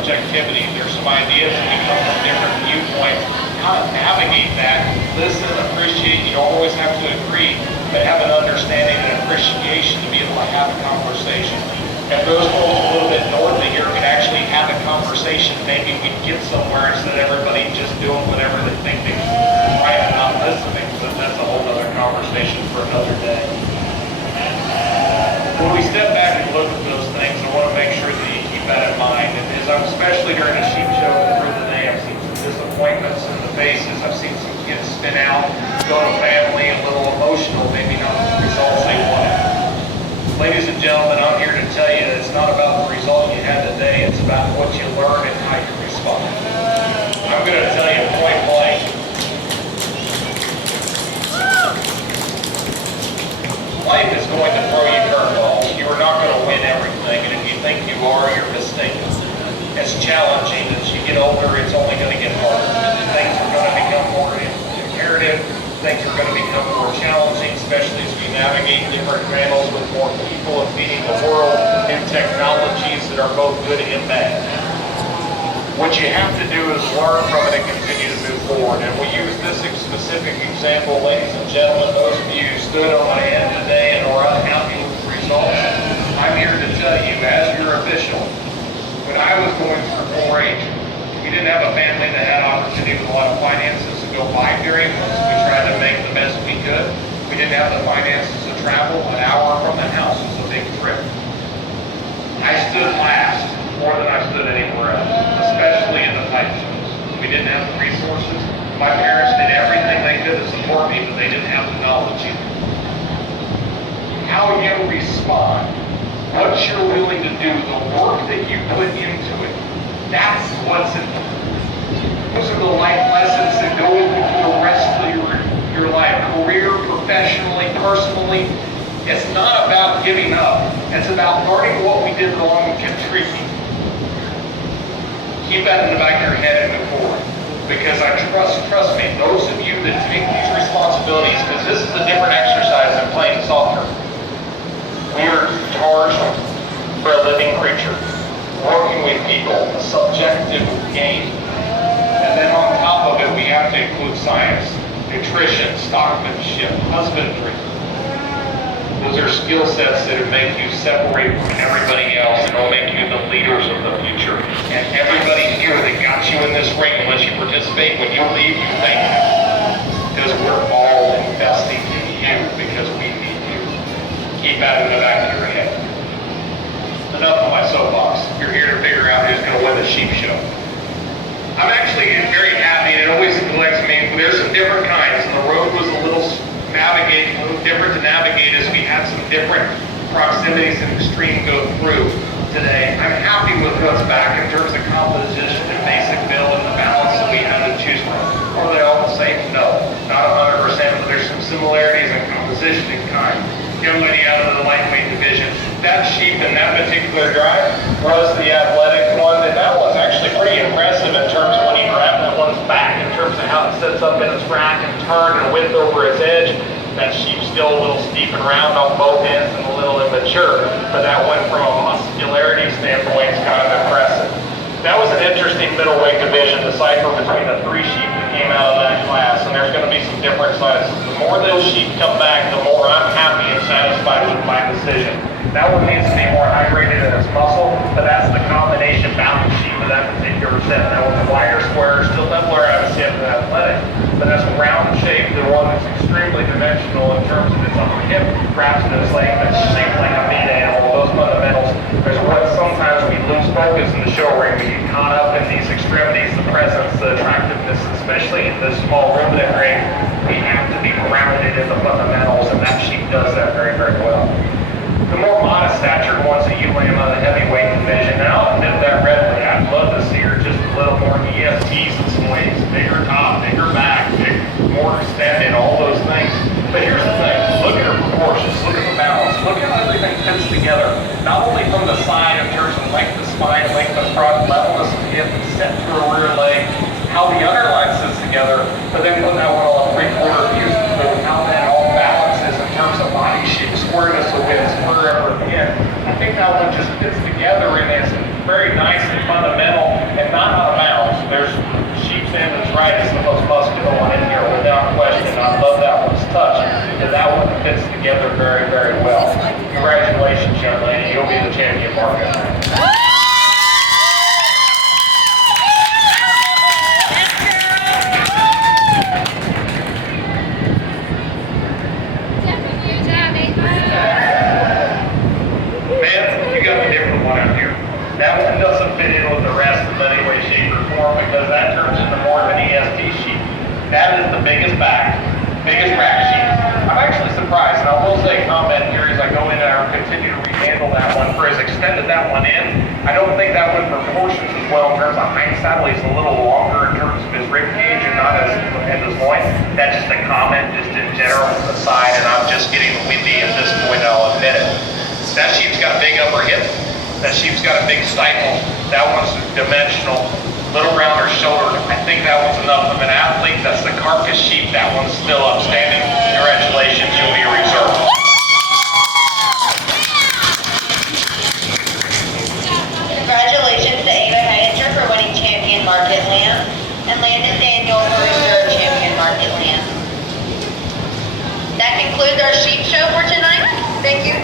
subjectivity. There's some ideas that come from different viewpoints. How to navigate that, listen, appreciate. You don't always have to agree, but have an understanding and appreciation to be able to have a conversation. If those folks a little bit north of here could actually have a conversation, maybe we'd get somewhere instead of everybody just doing whatever they think they can, right, and not listening. But that's a whole other conversation for another day. When we step back and look at those things, I want to make sure that you keep that in mind. And as I'm especially during the sheep show through the day, I've seen some disappointments in the faces. I've seen some kids spin out, go to family, a little emotional, maybe not the results they wanted. Ladies and gentlemen, I'm here to tell you that it's not about the result you had today, it's about what you learn and how you respond. I'm going to tell you point blank, life is going to throw you curveballs. You are not going to win everything, and if you think you are, you're mistaken. It's challenging. As you get older, it's only going to get harder. Things are going to become more imperative. Things are going to become more challenging, especially as we navigate different channels with more people and feeding the world new technologies that are both good and bad. What you have to do is learn from it and continue to move forward. And we use this specific example, ladies and gentlemen, those of you who stood on my end today and are unhappy with the results, I'm here to tell you, as your official, when I was going through 4-H, we didn't have a family that had opportunity with a lot of finances to go buy dairy. We tried to make the best we could. We didn't have the finances to travel. An hour from the house was a big trip. I stood last more than I stood anywhere else, especially in the pipe shows. We didn't have the resources. My parents did everything they could to support me, but they didn't have the knowledge either. How you respond, what you're willing to do, the work that you put into it, that's what's important. Those are the life lessons that go with the rest of your life, career, professionally, personally. It's not about giving up. It's about learning what we did wrong and contributing. Keep that in the back of your head and move forward. Because I trust me, those of you that take these responsibilities, because this is a different exercise than playing soccer. We are charged for a living creature, working with people, a subjective game. And then on top of it, we have to include science, nutrition, stockmanship, husbandry. Those are skill sets that will make you separate from everybody else and will make you the leaders of the future. And everybody here that got you in this ring, unless you participate, when you leave, you thank you. Because we're all investing in you because we need you. Keep that in the back of your head. Enough of my soapbox. You're here to figure out who's going to win the sheep show. I'm actually very happy, and it always collects me. There's some different kinds, and the road was a little different to navigate as we had some different proximities and extreme go through today. I'm happy with what's back in terms of composition and basic build and the balance that we had to choose from. Are they all the same? No, not 100%, but there's some similarities in composition and kind. Young lady out of the lightweight division, that sheep in that particular drive was the athletic one, and that was actually pretty impressive in terms of when you grab that one's back, in terms of how it sits up in its rack and turn and width over its edge. That sheep's still a little steep and round on both ends and a little immature, but that one from a muscularity standpoint is kind of impressive. That was an interesting middleweight division, the cipher between the 3 sheep that came out of that class, and there's going to be some different sizes. The more those sheep come back, the more I'm happy and satisfied with my decision. That one needs to be more hydrated in its muscle, but that's the combination balance sheep of that particular set. That one's wider, square, still doubler out of hip and athletic, but that's a round shape, the one that's extremely dimensional in terms of its upper hip, wraps in its leg, that's shaped like a meat animal. Those fundamentals, there's what sometimes we lose focus in the show ring. We get caught up in these extremities, the presence, the attractiveness, especially in this small ruminant ring. We have to be grounded in the fundamentals, and that sheep does that very, very well. The more modest statured ones that you land on the heavyweight division, and I'll admit that readily, I'd love to see her just a little more ESTs in some ways, bigger top, bigger back, more extended, all those things. But here's the thing, look at her proportions, look at the balance, look at how everything fits together, not only from the side in terms of length of spine, length of front, levelness of hip, set to her rear leg, how the underline sits together, but then put that one on a 3/4 view, how that all balances in terms of body shape, squareness of width, square upper again. I think that one just fits together and is very nice and fundamental is the most muscular one in here, without question. I love that one's touch, because that one fits together very, very well. Congratulations, young lady. You'll be the champion market. That one doesn't fit in with the rest in any way, shape, or form because that turns into more of an EST sheet. That is the biggest back, biggest rack sheet. I'm actually surprised, and I will say comment here as I go in and I continue to rehandle that one. For as extended that one in, I don't think that one proportions as well in terms of hind saddle. He's a little longer in terms of his rib cage and not as at his loin. That's just a comment, just in general on the side, and I'm just getting windy at this point, I'll admit it. That sheep's got a big upper hip. That sheep's got a big stifle. That one's dimensional, little rounder shoulder. I think that one's enough of an athlete. That's the carcass sheep. That one's still upstanding. Congratulations, you'll be reserved. Congratulations to Ava Heidinger for winning Champion Market Lamb and Landon Daniel for reserve Champion Market Lamb. That concludes our sheep show for tonight. Thank you